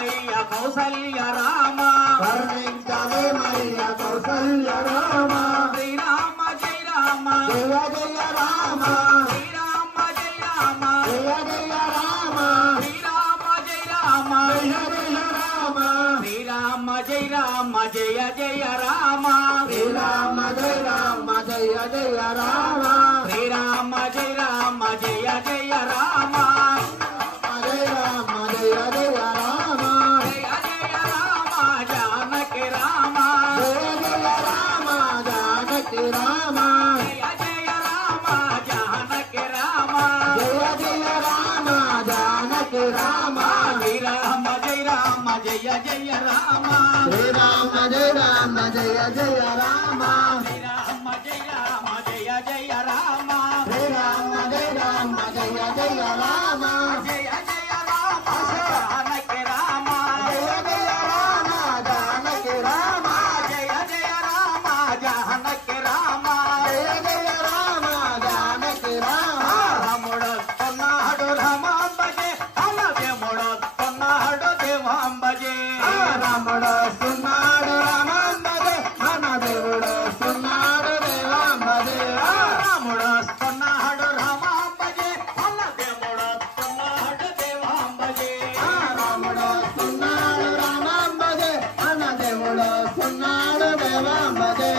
మయ్య కౌసల్య రామ కరుణించవే మయ్య కౌసల్య రామ శ్రీరామ జయ రామ జయ జయ రామ శ్రీరామ జయ రామ జయ జయ రామ శ్రీరామ జయ రామ జయ జయ రామ శ్రీరామ జయ రామ జయ జయ రామ శ్రీరామ జయ రామ జయ జయ రామ శ్రీరామ జయ రామ జయ జయ రామ జయ రామ జయ జయ రామ జయ జయ రామ జానకి రామ జయ జయ రామ జానకి రామ జయ జయ రామ జానకి రామ జయ జయ రామ జానకి రామ శ్రీరామ జయ రామ జయ జయ రామ శ్రీరామ జయ రామ జయ జయ రామ శ్రీరామ జయ రామ జయ జయ రామ శ్రీరామ జయ రామ జయ జయ రామ జయ జయ రామ జానకి రామ జయ జయ రామ జానకి రామ జయ జయ రామ జానకి రామ జయ జయ రామ జానకి రామ రాముడొస్తున్నాడు రామాంబజే అన్నదేముడొస్తున్నాడు దేవాంబజే రాముడు వస్తున్నాడు రామాంబజే మన దేవుడు వస్తున్నాడు దేవాంబజే రాముడొస్తున్నాడు రామాంబజే అన్నదేముడొస్తున్నాడు దేవాంబజే రాముడు వస్తున్నాడు రామాంబజే మన దేవుడు వస్తున్నాడు దేవాంబజే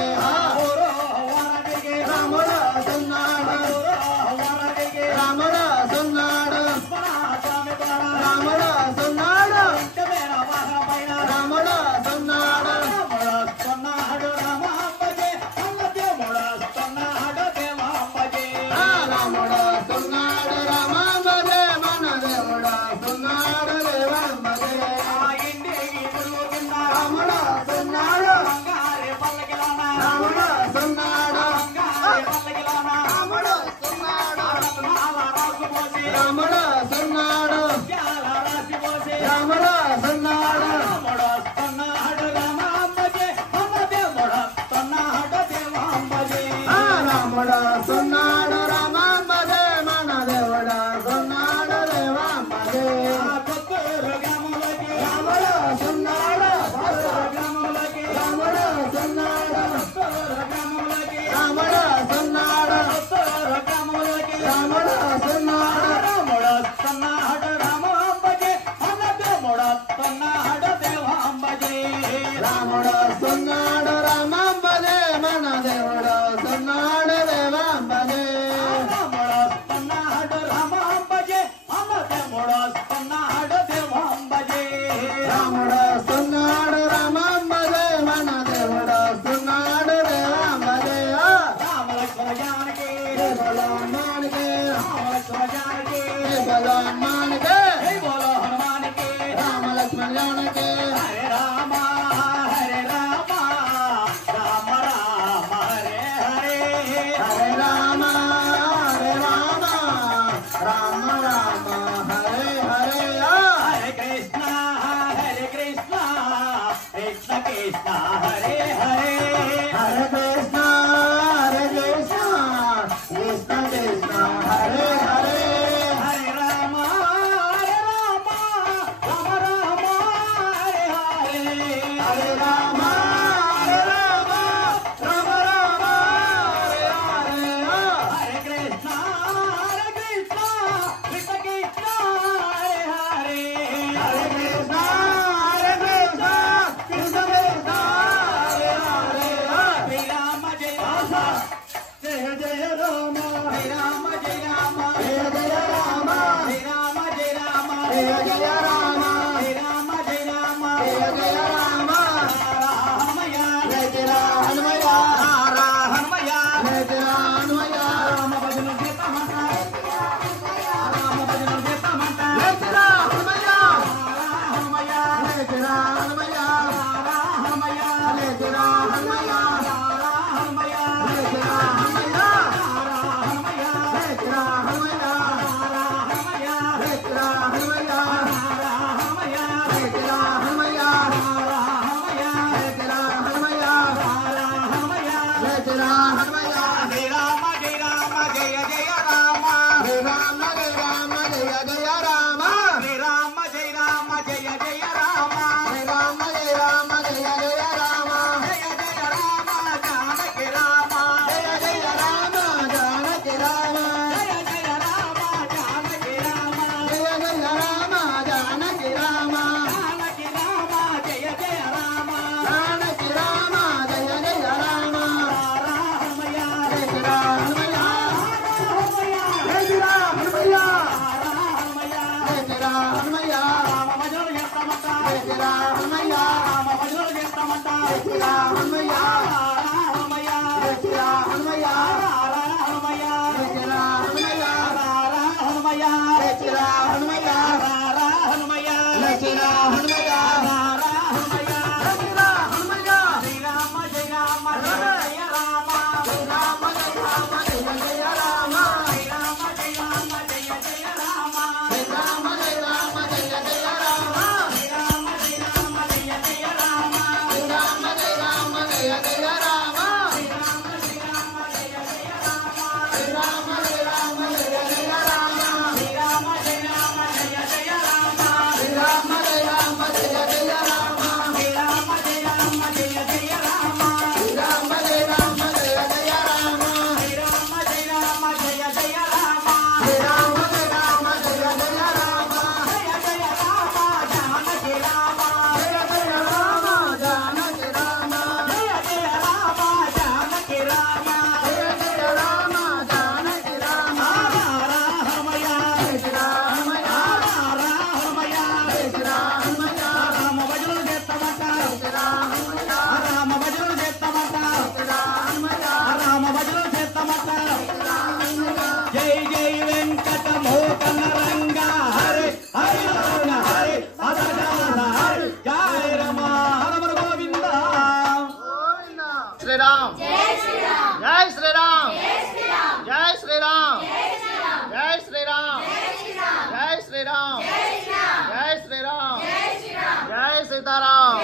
వరదిగే రాముడు వస్తున్నాడు వరదిగే రాముడు వస్తున్నాడు స్వామి ద్వారా రాముడు వస్తున్నాడు ఇంటమేన వరమైన రాముడు వస్తున్నాడు రాముడొస్తున్నాడు రామాంబజే అన్నదేముడొస్తున్నాడు దేవాంబజే రాముడు వస్తున్నాడు రామాంబజే మన దేవుడు వస్తున్నాడు దేవాంబజే ఇంటికి తిరుగుతున్న రాముడు వస్తున్నాడు బంగారు పల్లకిలోన రాముడు వస్తున్నాడు బంగారు పల్లకిలోన రాముడు వస్తున్నాడు రత్నాల రాసు పోసి రాముడు వస్తున్నాడు ముత్యాల రాసి పోసి రాముడు వస్తున్నాడు రాముడొస్తున్నాడు రామాంబజే అన్నదేముడొస్తున్నాడు దేవాంబజే రాముడు వస్తున్నాడు రామాంబజే మన దేవుడు వస్తున్నాడు దేవాంబజే కొత్తూరు గ్రామంలోకి రాముడు వస్తున్నాడు గ్రామంలోకి రాముడు వస్తున్నాడు గ్రామంలోకి రాముడు వస్తున్నాడు గ్రామంలోకి రాముడు వస్తున్నాడు రాముడు చేస్తామట శ్రీరా హనుమయ్య రామ భజనలు చేస్తామట శ్రీరా హనుమయ్య హనుమయ్య శ్రీరా హనుమయ్య హనుమయ్య శ్రీరా హనుమయ్య హనుమయ్య శ్రీరా హనుమయ్య హనుమయ్య శ్రీరా హనుమయ్య హనుమయ్య శ్రీరా హనుమయ్య శ్రీరామ జయ రామ జయ రామ రామ జయ రామ జయ జయ రామ శ్రీరామ జయ రామ జయ జయ రామ రామ జయ రామ జయ జయ రామ శ్రీరామ జయ రామ జయ జయ రామ రామ జయ రామ జయ జయ రామ శ్రీరామ జయ రామ జయ జయ రామ రామ జయ రామ జయ జయ రామ శ్రీరామ జయ రామ జయ జయ రామ రామ జయ రామ జయ జయ రామ శ్రీరామ జయ రామ జయ జయ రామ రామ జయ రామ జయ జయ రామ శ్రీరామ జయ రామ జయ జయ రామ రామ జయ రామ జయ జయ రామ జయ జయ రామ జానకి రామ జయ జయ రామ జానకి రామ జయ జయ రామ జానకి రామ జయ జయ రామ జానకి రామ హనుమయ్య శ్రీరామయ్య హనుమయ్య శ్రీరామయ్య రామ భజనలు చేస్తామట శ్రీరామయ్య రామ భజనలు చేస్తామట శ్రీరామయ్య రామ భజనలు చేస్తామట జై జై వెంకట మోహన రంగ హరే హరి రామ హరే అదగాన హరి జయ రమ హర గోవింద శ్రీరామ్ జై శ్రీరామ్ జై శ్రీరామ్ జై శ్రీరామ్ జై శ్రీరామ్ జై శ్రీరామ్ జై శ్రీరామ్ జై సీతారాం